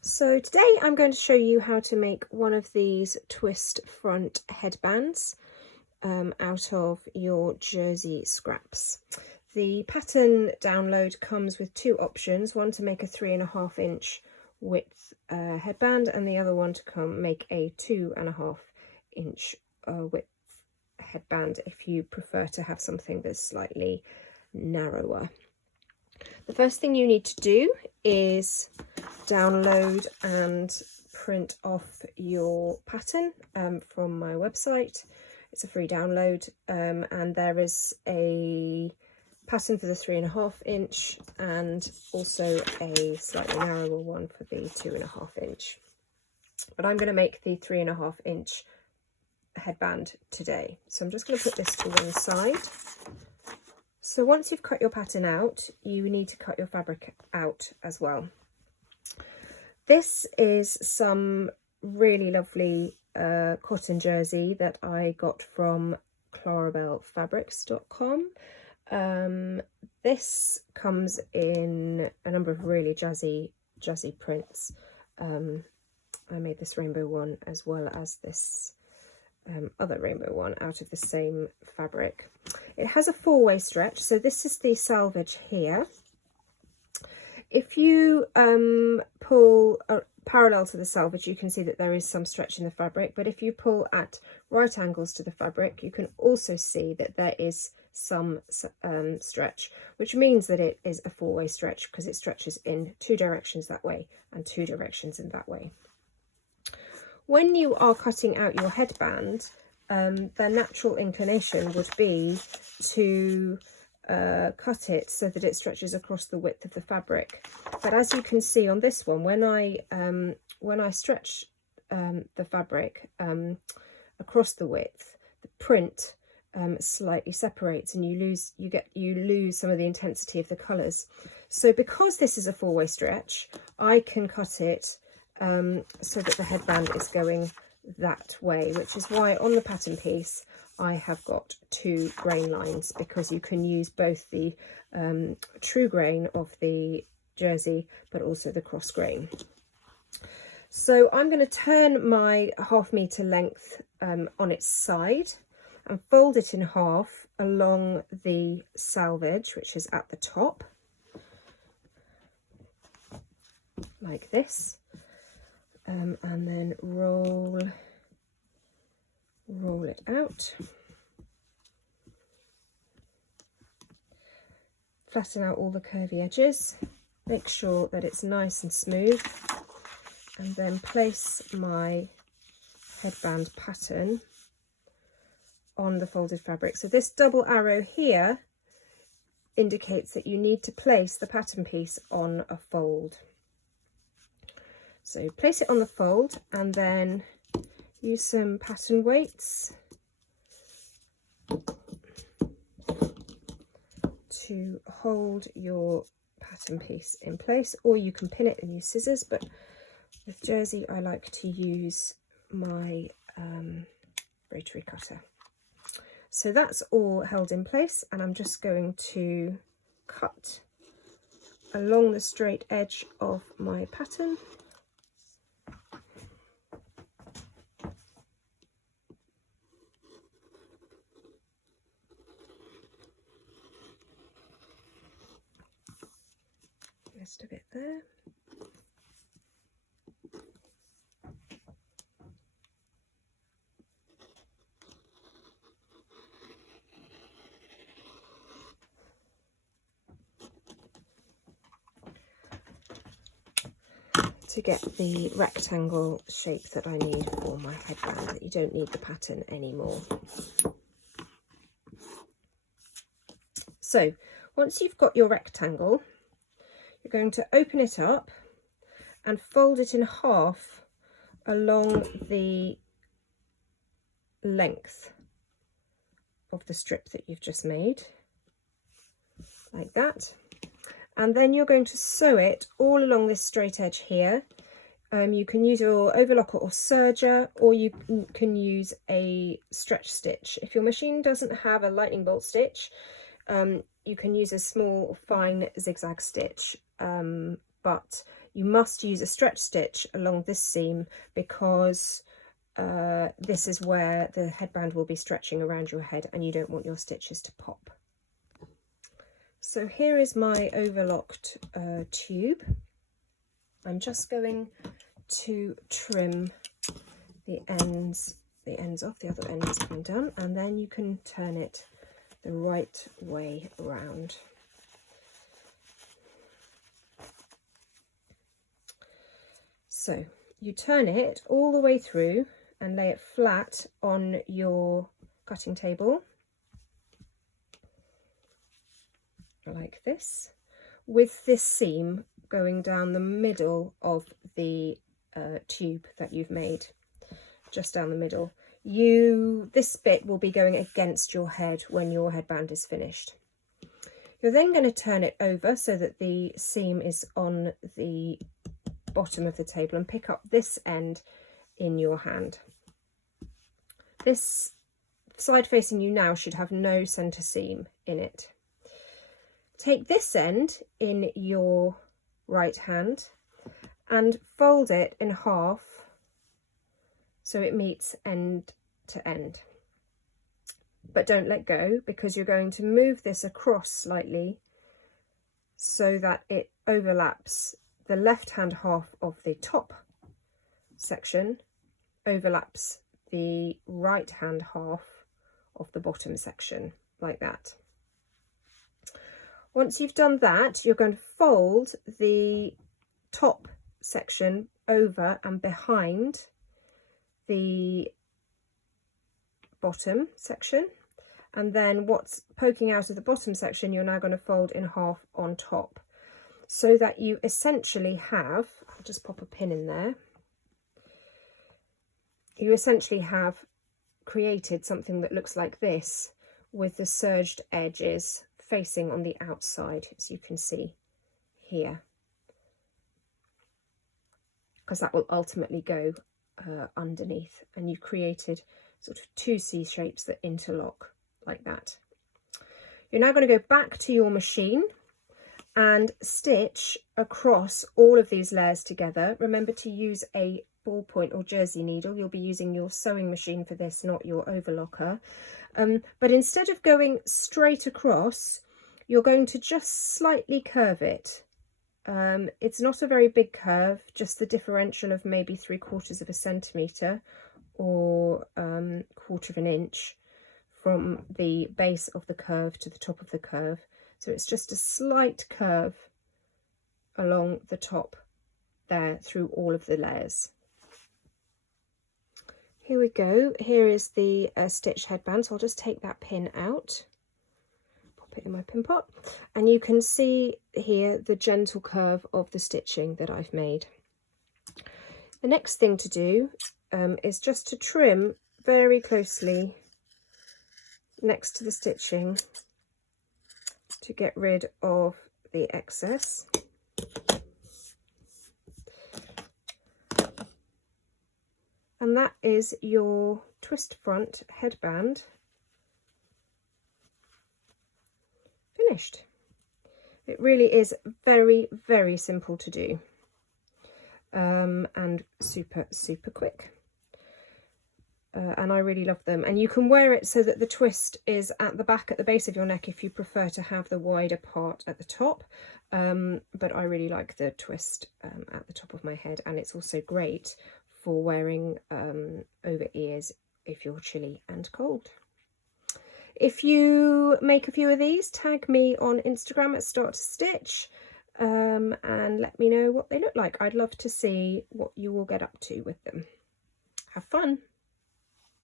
So today I'm going to show you how to make one of these twist front headbands out of your jersey scraps. The pattern download comes with two options, one to make a 3.5 inch width headband and the other one to make a 2.5 inch width headband if you prefer to have something that's slightly narrower. The first thing you need to do is download and print off your pattern from my website. It's a free download, and there is a pattern for the 3.5 inch and also a slightly narrower one for the 2.5 inch. But I'm going to make the 3.5 inch headband today. So I'm just going to put this to one side. So once you've cut your pattern out, you need to cut your fabric out as well. This is some really lovely cotton jersey that I got from clarabelfabrics.com. This comes in a number of really jazzy prints. I made this rainbow one as well as this other rainbow one out of the same fabric. It has a 4-way stretch, so this is the salvage here. If you pull parallel to the salvage, you can see that there is some stretch in the fabric, but if you pull at right angles to the fabric, you can also see that there is some stretch, which means that it is a 4-way stretch because it stretches in 2 directions that way and 2 directions in that way. When you are cutting out your headband, the natural inclination would be to cut it so that it stretches across the width of the fabric. But as you can see on this one, when I stretch the fabric across the width, the print slightly separates, and you lose some of the intensity of the colours. So because this is a 4-way stretch, I can cut it so that the headband is going that way, which is why on the pattern piece I have got 2 grain lines, because you can use both the true grain of the jersey but also the cross grain. So I'm going to turn my 1/2 meter length on its side and fold it in half along the salvage, which is at the top, like this. And then roll it out, flatten out all the curvy edges, make sure that it's nice and smooth, and then place my headband pattern on the folded fabric. So this double arrow here indicates that you need to place the pattern piece on a fold. So place it on the fold and then use some pattern weights to hold your pattern piece in place, or you can pin it and use scissors, but with jersey I like to use my rotary cutter. So that's all held in place, and I'm just going to cut along the straight edge of my pattern. Just a bit there. To get the rectangle shape that I need for my headband, that you don't need the pattern anymore. So once you've got your rectangle, you're going to open it up and fold it in half along the length of the strip that you've just made, like that. And then you're going to sew it all along this straight edge here. You can use your overlocker or serger, or you can use a stretch stitch. If your machine doesn't have a lightning bolt stitch, you can use a small fine zigzag stitch, but you must use a stretch stitch along this seam, because this is where the headband will be stretching around your head and you don't want your stitches to pop. So here is my overlocked tube. I'm just going to trim the ends off. The other end has been done, and then you can turn it the right way around. So you turn it all the way through and lay it flat on your cutting table, like this, with this seam going down the middle of the tube that you've made, just down the middle. This bit will be going against your head when your headband is finished. You're then going to turn it over so that the seam is on the bottom of the table, and pick up this end in your hand. This side facing you now should have no center seam in it. Take this end in your right hand and fold it in half so it meets end to end. But don't let go, because you're going to move this across slightly so that it overlaps. The left hand half of the top section overlaps the right hand half of the bottom section, like that. Once you've done that, you're going to fold the top section over and behind the bottom section, and then what's poking out of the bottom section you're now going to fold in half on top, so that you essentially have, I'll just pop a pin in there, you essentially have created something that looks like this, with the serged edges facing on the outside, as you can see here, because that will ultimately go underneath, and you've created sort of two C shapes that interlock like that. You're now going to go back to your machine and stitch across all of these layers together. Remember to use a ballpoint or jersey needle. You'll be using your sewing machine for this, not your overlocker. But instead of going straight across, you're going to just slightly curve it. It's not a very big curve, just the differential of maybe 3/4 of a centimetre or 1/4 of an inch from the base of the curve to the top of the curve. So it's just a slight curve along the top there through all of the layers. Here we go. Here is the stitched headband. So I'll just take that pin out, pop it in my pin pot, and you can see here the gentle curve of the stitching that I've made. The next thing to do is just to trim very closely next to the stitching to get rid of the excess. And that is your twist front headband finished. It really is very, very simple to do, and super, super quick. And I really love them. And you can wear it so that the twist is at the back, at the base of your neck, if you prefer to have the wider part at the top. But I really like the twist at the top of my head, and it's also great for wearing over ears if you're chilly and cold. If you make a few of these, tag me on Instagram at Start to Stitch, and let me know what they look like. I'd love to see what you will get up to with them. Have fun!